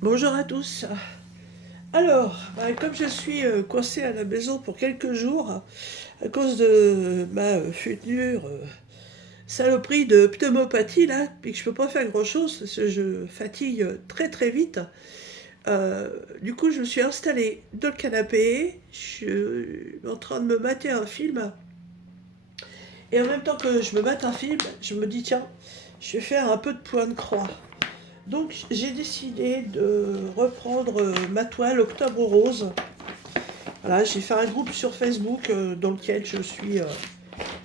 Bonjour à tous. Alors, comme je suis coincée à la maison pour quelques jours à cause de ma future saloperie de pneumopathie là, puis que je peux pas faire grand-chose parce que je fatigue très très vite. Du coup, je me suis installée dans le canapé, je suis en train de me mater un film, et en même temps que je me mate un film, je me dis tiens, je vais faire un peu de point de croix. Donc j'ai décidé de reprendre ma toile Octobre Rose. Voilà, j'ai fait un groupe sur Facebook dans lequel je suis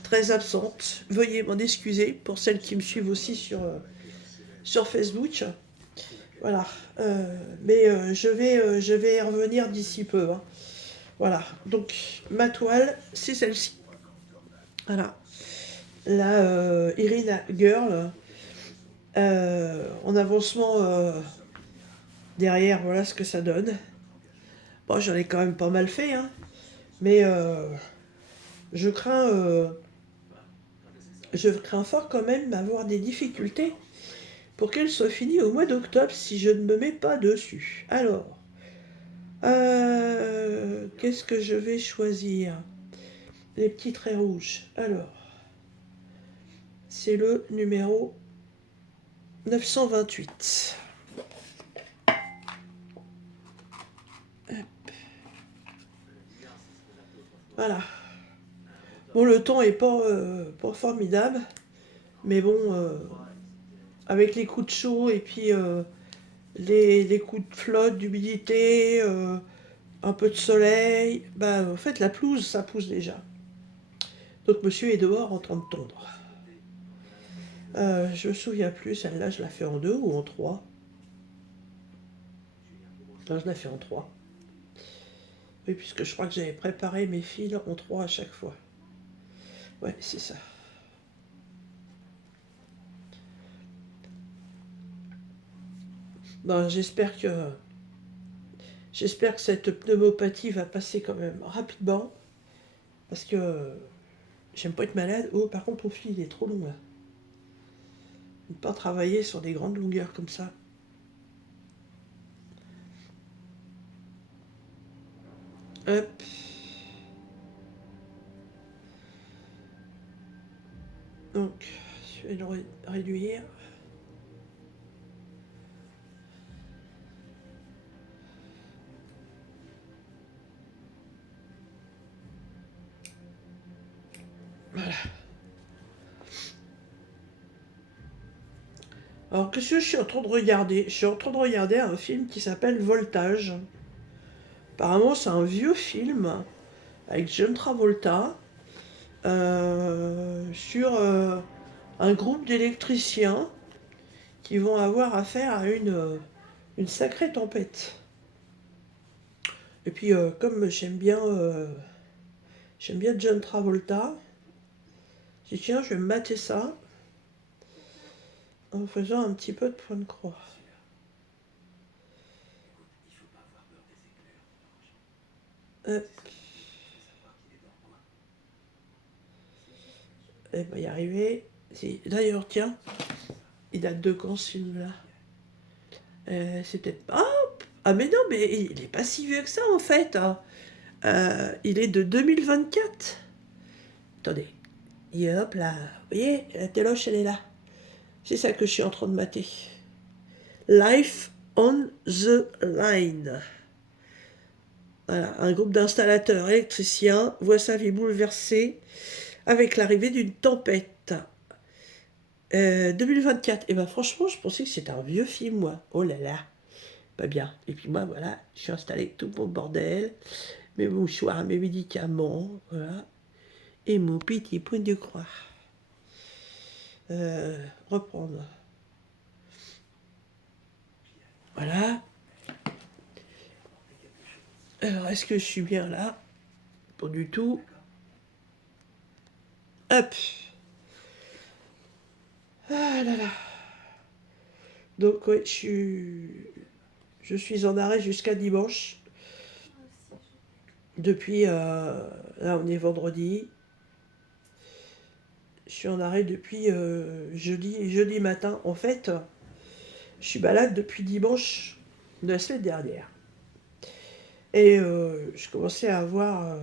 très absente. Veuillez m'en excuser pour celles qui me suivent aussi sur Facebook. Voilà. Mais je vais y revenir d'ici peu, hein. Voilà. Donc ma toile, c'est celle-ci. Voilà. La Irina Girl. En avancement derrière, voilà ce que ça donne. Bon, j'en ai quand même pas mal fait, hein. Mais je crains je crains fort quand même d'avoir des difficultés pour qu'elle soit finie au mois d'octobre si je ne me mets pas dessus. Alors, qu'est-ce que je vais choisir? Les petits traits rouges. Alors, c'est le numéro 928. Voilà. Bon, le temps est pas formidable, mais bon, avec les coups de chaud et puis les coups de flotte, d'humidité, un peu de soleil, bah en fait la pelouse ça pousse déjà. Donc monsieur est dehors en train de tondre. Je me souviens plus, celle-là je la fais en deux ou en trois. Là je la fais en trois. Oui, puisque je crois que j'avais préparé mes fils en trois à chaque fois. Ouais, c'est ça. Ben, j'espère que cette pneumopathie va passer quand même rapidement. Parce que j'aime pas être malade. Oh, par contre, ton fil il est trop long là. Ne pas travailler sur des grandes longueurs comme ça. Hop. Donc, je vais le réduire. Voilà. Alors, qu'est-ce que je suis en train de regarder? Je suis en train de regarder un film qui s'appelle Voltage. Apparemment, c'est un vieux film avec John Travolta sur un groupe d'électriciens qui vont avoir affaire à une sacrée tempête. Et puis, comme j'aime bien John Travolta, j'ai dit tiens, je vais me mater ça en faisant un petit peu de point de croix. Hop, et ben y arriver. D'ailleurs, tiens, il date de quand ce film-là? C'est peut-être pas. Ah, mais non, mais il est pas si vieux que ça en fait, hein. Il est de 2024. Attendez. Et hop là. Vous voyez, la téloche, elle est là. C'est ça que je suis en train de mater. Life on the Line. Voilà, un groupe d'installateurs électriciens voit sa vie bouleversée avec l'arrivée d'une tempête. 2024. Et ben franchement, je pensais que c'était un vieux film, moi. Oh là là. Pas bien. Et puis moi, voilà, je suis installée avec tout mon bordel, mes mouchoirs, mes médicaments, voilà, et mon petit point de croix. Reprendre. Voilà. Alors, est-ce que je suis bien là? Pas du tout. Hop. Ah là là. Donc, ouais, je suis en arrêt jusqu'à dimanche. Depuis, là, on est vendredi. Je suis en arrêt depuis jeudi matin. En fait, je suis malade depuis dimanche de la semaine dernière. Et je commençais à avoir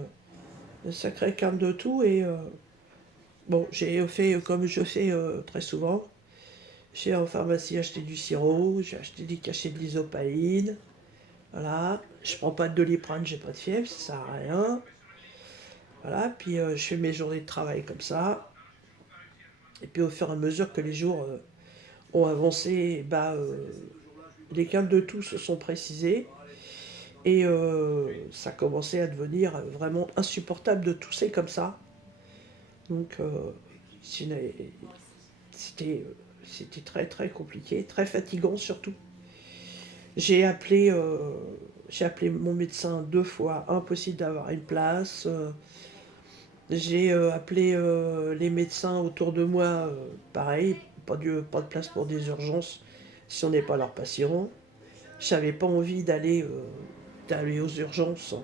un sacré quart de toux et bon, j'ai fait comme je fais très souvent. J'ai en pharmacie acheté du sirop, j'ai acheté des cachets de l'isopaline, voilà. Je prends pas de Doliprane, j'ai pas de fièvre, ça sert à rien. Voilà, puis je fais mes journées de travail comme ça. Et puis au fur et à mesure que les jours ont avancé, bah, les quintes de toux se sont précisées. Et ça commençait à devenir vraiment insupportable de tousser comme ça. Donc c'était c'était très très compliqué, très fatigant surtout. J'ai appelé, euh, j'ai appelé mon médecin 2 fois, impossible d'avoir une place. J'ai appelé les médecins autour de moi, pareil, pas de place pour des urgences si on n'est pas leur patient. J'avais pas envie d'aller aux urgences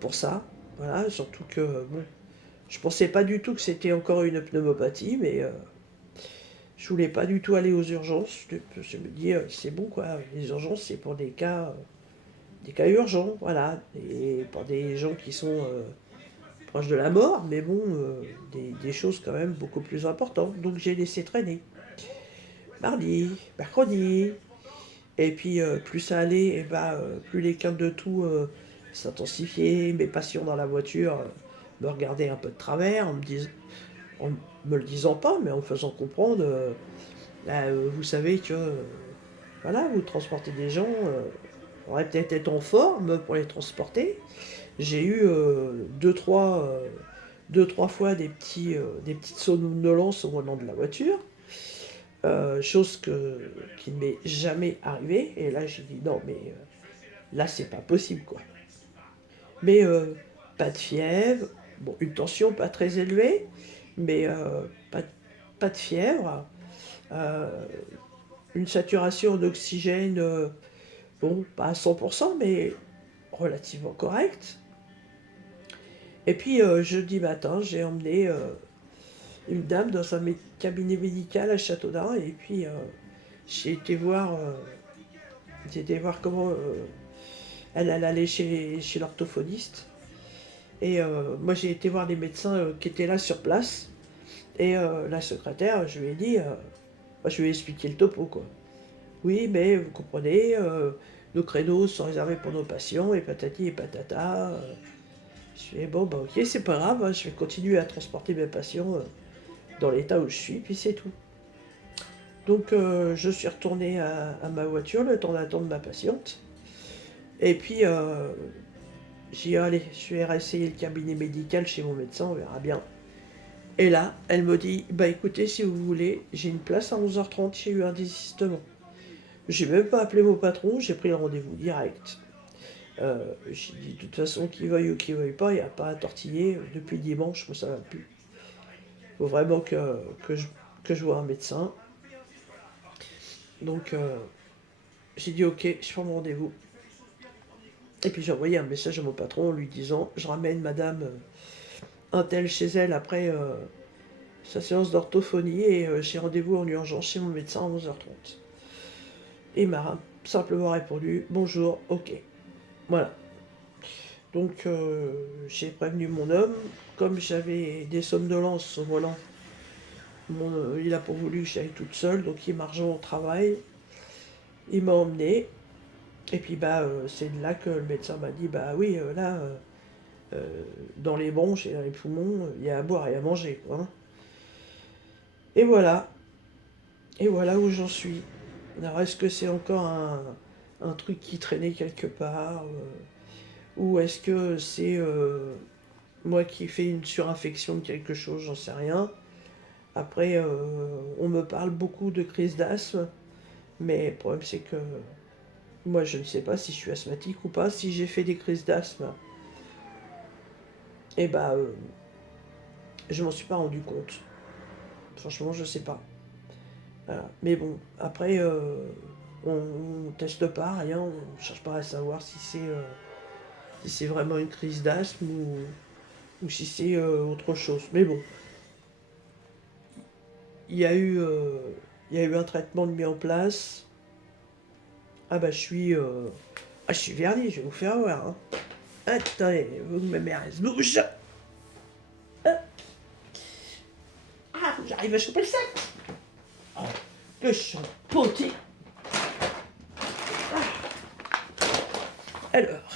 pour ça. Voilà, surtout que bon, je pensais pas du tout que c'était encore une pneumopathie, mais je voulais pas du tout aller aux urgences. Je me dis, c'est bon quoi, les urgences c'est pour des cas urgents, voilà, et pour des gens qui sont proches de la mort, mais bon, des choses quand même beaucoup plus importantes. Donc j'ai laissé traîner. Mardi, mercredi, et puis plus ça allait, et bah, plus les quintes de toux s'intensifiaient. Mes patients dans la voiture me regardaient un peu de travers, en me le disant pas, mais en me faisant comprendre, bah, vous savez que voilà, vous transportez des gens, faudrait peut-être être en forme pour les transporter. J'ai eu deux, trois fois des petites somnolences au volant de la voiture, chose qui ne m'est jamais arrivée. Et là, j'ai dit non, mais là, c'est pas possible, quoi. Mais pas de fièvre, bon, une tension pas très élevée, mais pas de fièvre, euh, une saturation d'oxygène, bon, pas à 100%, mais relativement correcte. Et puis jeudi matin, j'ai emmené une dame dans un cabinet médical à Châteaudun, et puis j'ai été voir, j'ai été voir comment elle allait chez l'orthophoniste. Et moi j'ai été voir les médecins qui étaient là sur place. Et la secrétaire, je lui ai dit, je lui ai expliqué le topo, quoi. Oui, mais vous comprenez, nos créneaux sont réservés pour nos patients, et patati et patata. Je lui ai dit, bon, bah ok, c'est pas grave, hein, je vais continuer à transporter mes patients dans l'état où je suis, puis c'est tout. Donc je suis retournée à ma voiture, le temps d'attendre ma patiente. Et puis j'ai dit, allez, je vais réessayer le cabinet médical chez mon médecin, on verra bien. Et là, elle me dit, bah écoutez, si vous voulez, j'ai une place à 11h30, j'ai eu un désistement. J'ai même pas appelé mon patron, j'ai pris le rendez-vous direct. J'ai dit, de toute façon, qu'il veuille ou qu'il veuille pas, il n'y a pas à tortiller. Depuis dimanche, moi ça va plus. Il faut vraiment que je vois un médecin. Donc j'ai dit, ok, je prends mon rendez-vous. Et puis j'ai envoyé un message à mon patron en lui disant, je ramène madame un tel chez elle après sa séance d'orthophonie, et j'ai rendez-vous en urgence chez mon médecin à 11h30. Et il m'a simplement répondu bonjour, ok. Voilà. Donc j'ai prévenu mon homme. Comme j'avais des somnolences au volant, il a pas voulu que j'aille toute seule, donc il m'a rejoint au travail. Il m'a emmené. Et puis bah c'est de là que le médecin m'a dit bah oui, là, dans les bronches et dans les poumons, il y a à boire et à manger, quoi, hein. Et voilà. Et voilà où j'en suis. Alors est-ce que c'est encore un truc qui traînait quelque part, ou est-ce que c'est moi qui fais une surinfection de quelque chose, j'en sais rien. Après, on me parle beaucoup de crise d'asthme, mais le problème c'est que moi je ne sais pas si je suis asthmatique ou pas. Si j'ai fait des crises d'asthme, eh ben, je m'en suis pas rendu compte. Franchement, je sais pas. Voilà. Mais bon, après, on teste pas, rien, on cherche pas à savoir si c'est vraiment une crise d'asthme ou si c'est autre chose. Mais bon, il y a eu, il y a eu un traitement de mis en place. Ah bah je suis verni, je vais vous faire voir. Hein. Attendez, vous que ma mère elle se bouge. Ah, j'arrive à choper le sac. Oh, que je suis poté. Alors.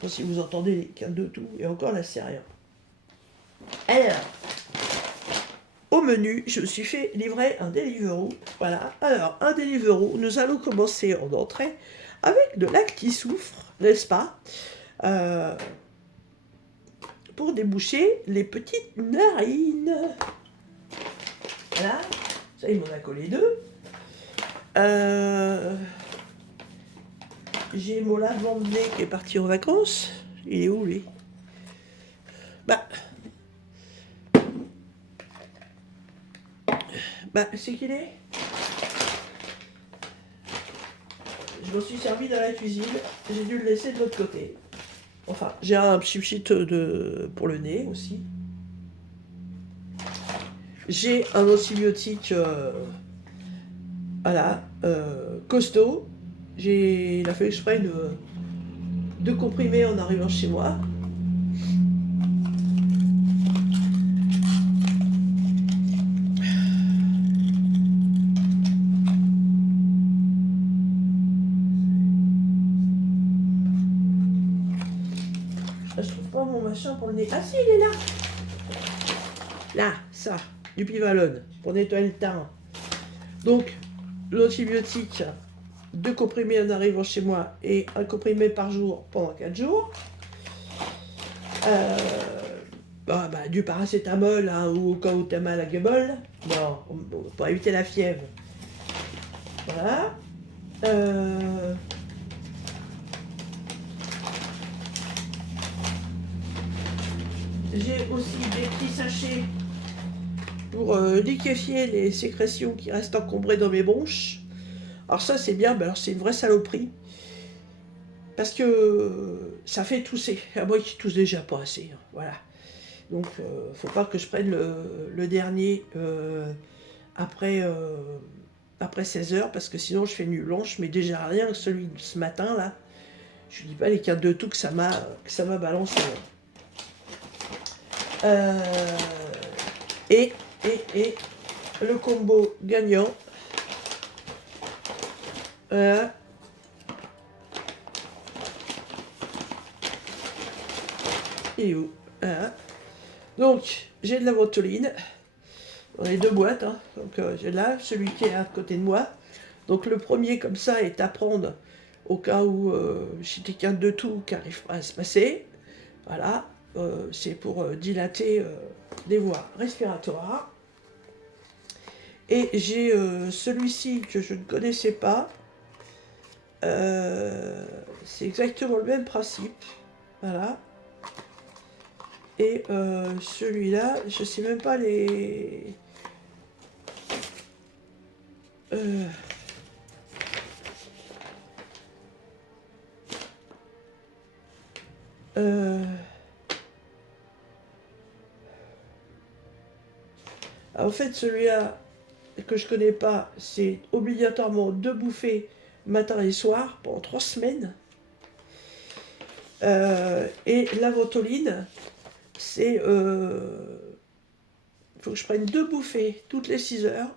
Bon, si vous entendez les quintes de tout, et encore là c'est rien. Alors. Au menu, je me suis fait livrer un Deliveroo. Voilà. Alors, un Deliveroo, nous allons commencer en entrée avec de l'acti-soufre, n'est-ce pas pour déboucher les petites narines. Voilà. Ça, il m'en a collé deux. J'ai mon lavant de nez qui est parti en vacances. Il est où, lui? C'est qu'il est. Je m'en suis servi dans la cuisine. J'ai dû le laisser de l'autre côté. Enfin, j'ai un pchit pour le nez aussi. J'ai un antibiotique costaud. Il a fait exprès de comprimer en arrivant chez moi. Je trouve pas mon machin pour le nez. Ah si, il est là. Là, ça, du Pivalone, pour nettoyer le teint. Donc, l'antibiotique, 2 comprimés en arrivant chez moi et un comprimé par jour pendant 4 jours. Du paracétamol hein, ou au cas où t'as mal à gueule. Non, pour éviter la fièvre. Voilà. J'ai aussi des petits sachets pour liquéfier les sécrétions qui restent encombrées dans mes bronches. Alors ça c'est bien, alors c'est une vraie saloperie. Parce que ça fait tousser. À moi qui tousse déjà pas assez. Hein, voilà. Donc faut pas que je prenne le dernier après 16h parce que sinon je fais nuit blanche. Mais déjà rien que celui de ce matin là, je dis pas les quintes de tout que ça m'a balancé. Et le combo gagnant. Voilà. Il est où? Voilà. Donc, j'ai de la ventoline. On a 2 boîtes. Hein. Donc, j'ai là, celui qui est à côté de moi. Donc, le premier, comme ça, est à prendre au cas où j'ai des quintes de tout qui n'arrivent pas à se passer. Voilà. C'est pour dilater les voies respiratoires. Et j'ai celui-ci que je ne connaissais pas. C'est exactement le même principe. Voilà. Et celui-là, je sais même pas les... En fait, celui-là que je connais pas, c'est obligatoirement 2 bouffées matin et soir pendant 3 semaines. Et la ventoline, c'est... il faut que je prenne 2 bouffées toutes les 6 heures,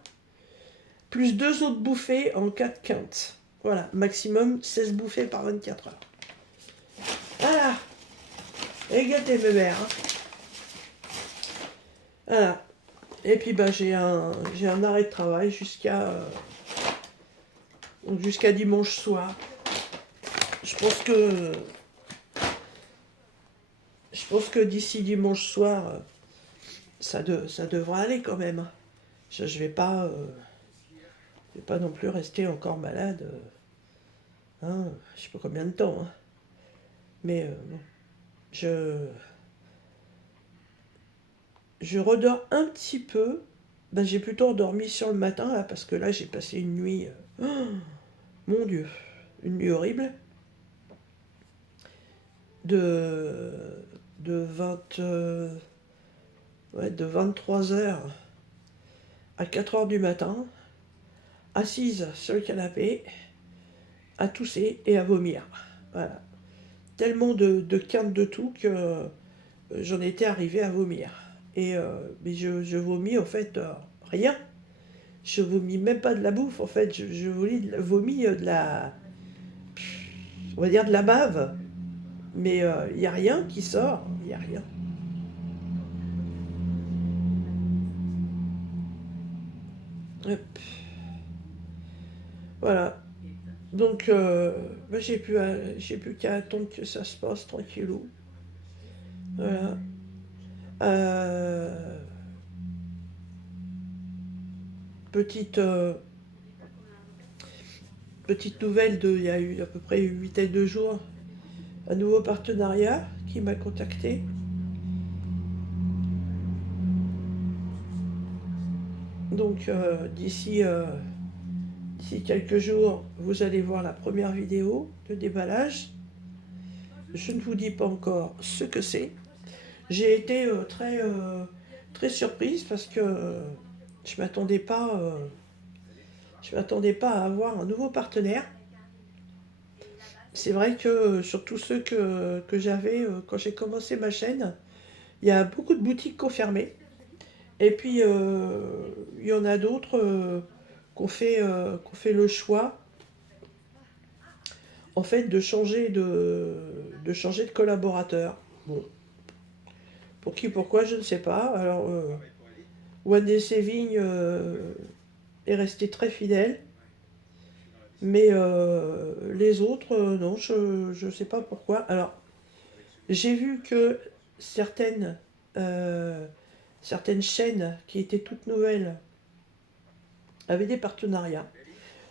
plus 2 autres bouffées en 4 quintes. Voilà, maximum 16 bouffées par 24 heures. Voilà. Et gâtez mes mères. Hein. Voilà. Et puis j'ai un arrêt de travail jusqu'à dimanche soir. Je pense que d'ici dimanche soir, ça devra aller quand même. Je vais pas non plus rester encore malade. Je sais pas combien de temps. Hein. Mais bon, je redors un petit peu. J'ai plutôt endormi sur le matin là parce que là j'ai passé une nuit. Mon Dieu, une nuit horrible. De 23h à 4 heures du matin, assise sur le canapé, à tousser et à vomir. Voilà. Tellement de quintes de tout que j'en étais arrivé à vomir. Et mais je vomis en fait rien. Je vomis même pas de la bouffe en fait. Je vomis de la, on va dire de la bave. Mais il n'y a rien qui sort. Il n'y a rien. Hop. Voilà. Donc bah, j'ai plus qu'à attendre que ça se passe tranquillou. Voilà. Euh, petite, petite nouvelle il y a eu à peu près une huitaine de jours, un nouveau partenariat qui m'a contacté. Donc d'ici quelques jours, vous allez voir la première vidéo de déballage. Je ne vous dis pas encore ce que c'est. J'ai été très surprise parce que je m'attendais pas, je m'attendais pas à avoir un nouveau partenaire. C'est vrai que sur tous ceux que j'avais quand j'ai commencé ma chaîne, il y a beaucoup de boutiques qui ont fermé. Et puis il y en a d'autres qui ont fait le choix en fait de changer de collaborateur. Bon, pour qui, pourquoi, je ne sais pas. Alors, One Saving est resté très fidèle, mais les autres, non, je ne sais pas pourquoi. Alors, j'ai vu que certaines, euh, certaines chaînes qui étaient toutes nouvelles avaient des partenariats.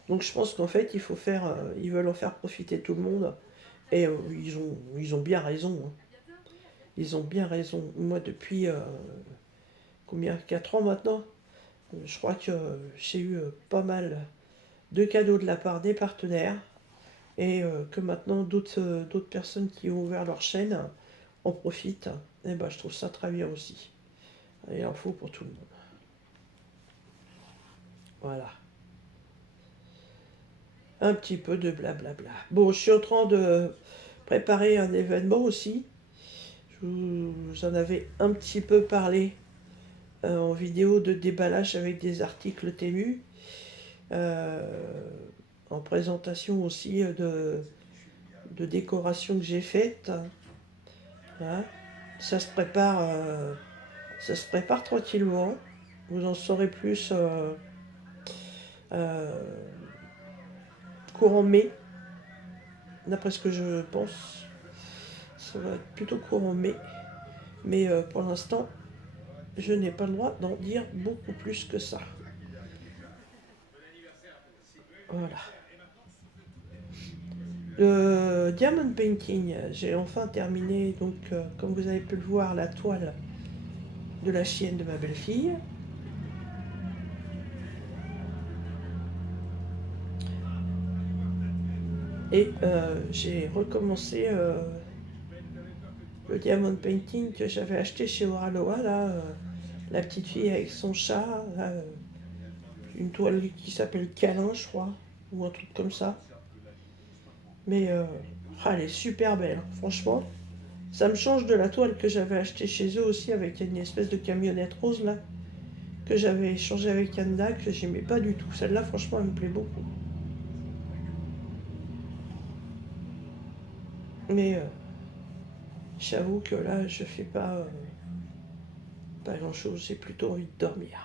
Donc je pense qu'en fait, ils veulent en faire profiter tout le monde. Et ils ont bien raison. Hein. Ils ont bien raison. Moi, depuis combien 4 ans maintenant, je crois que j'ai eu pas mal de cadeaux de la part des partenaires. Et que maintenant, d'autres personnes qui ont ouvert leur chaîne en profitent. Et ben, je trouve ça très bien aussi. Il en faut pour tout le monde. Voilà. Un petit peu de blablabla. Bon, je suis en train de préparer un événement aussi. Je vous en avais un petit peu parlé en vidéo de déballage avec des articles Temu. Euh, en présentation aussi de décoration que j'ai faite. Voilà. Ça se prépare, ça se prépare tranquillement. Vous en saurez plus euh, courant mai, d'après ce que je pense. Ça va être plutôt courant mai. Mais pour l'instant, je n'ai pas le droit d'en dire beaucoup plus que ça. Voilà. Le diamond painting, j'ai enfin terminé, donc comme vous avez pu le voir, la toile de la chienne de ma belle-fille. Et j'ai recommencé le diamond painting que j'avais acheté chez Oraloa, là, la petite fille avec son chat, là, une toile qui s'appelle Câlin, je crois, ou un truc comme ça. Mais elle est super belle, hein. Franchement. Ça me change de la toile que j'avais achetée chez eux aussi avec une espèce de camionnette rose là, que j'avais échangé avec Yanda, que j'aimais pas du tout. Celle-là, franchement, elle me plaît beaucoup. Mais j'avoue que là, je fais pas grand-chose. J'ai plutôt envie de dormir.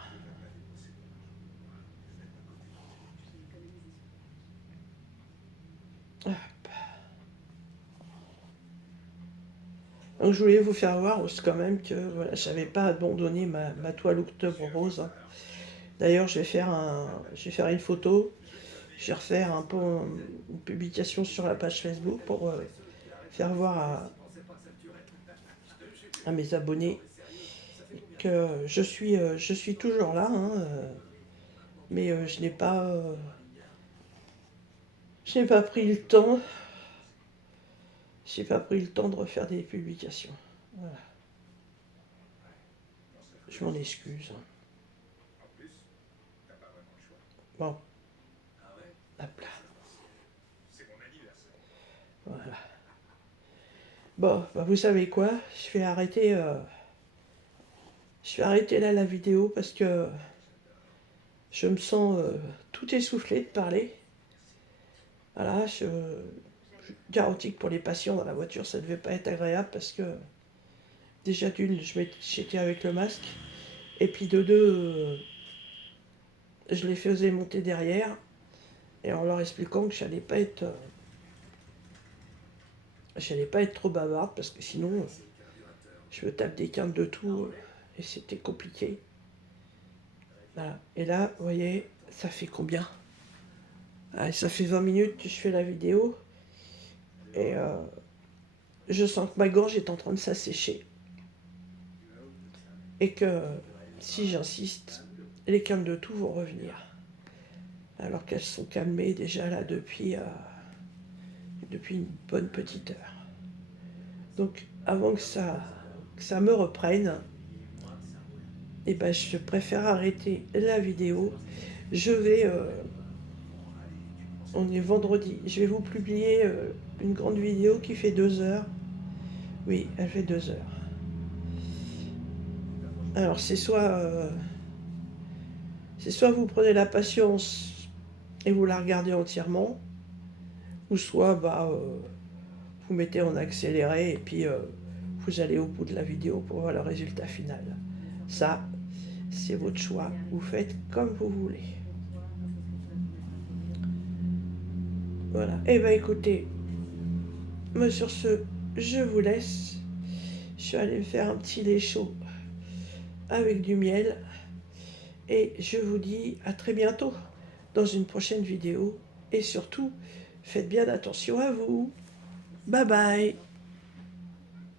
Donc je voulais vous faire voir aussi quand même que voilà, j'avais pas abandonné ma toile octobre rose. Hein. D'ailleurs, je vais faire une photo. Je vais refaire un peu une publication sur la page Facebook pour faire voir à mes abonnés que je suis toujours là, hein, mais je n'ai pas pris le temps, j'ai pas pris le temps de refaire des publications. Voilà. Je m'en excuse. Bon, hop là. Voilà. Bon, bah vous savez quoi? Je vais arrêter là la vidéo parce que je me sens tout essoufflé de parler. Voilà, je garantis que pour les patients dans la voiture, ça ne devait pas être agréable parce que déjà d'une, j'étais avec le masque. Et puis de deux, je les faisais monter derrière. Et en leur expliquant que j'allais pas être trop bavarde parce que sinon, je me tape des quintes de tout et c'était compliqué. Voilà. Et là, vous voyez, ça fait combien? Ah, ça fait 20 minutes que je fais la vidéo et je sens que ma gorge est en train de s'assécher. Et que si j'insiste, les quintes de tout vont revenir. Alors qu'elles sont calmées déjà là depuis une bonne petite heure. Donc avant que ça me reprenne, eh ben, je préfère arrêter la vidéo. Je vais, on est vendredi, je vais vous publier une grande vidéo qui fait 2 heures. Oui, elle fait 2 heures. Alors c'est soit vous prenez la patience et vous la regardez entièrement, ou soit vous mettez en accéléré et puis vous allez au bout de la vidéo pour voir le résultat final. Ça, c'est votre choix. Vous faites comme vous voulez. Voilà. Eh bien écoutez, moi sur ce, je vous laisse. Je suis allée me faire un petit lait chaud avec du miel. Et je vous dis à très bientôt dans une prochaine vidéo. Et surtout, faites bien attention à vous. Bye bye.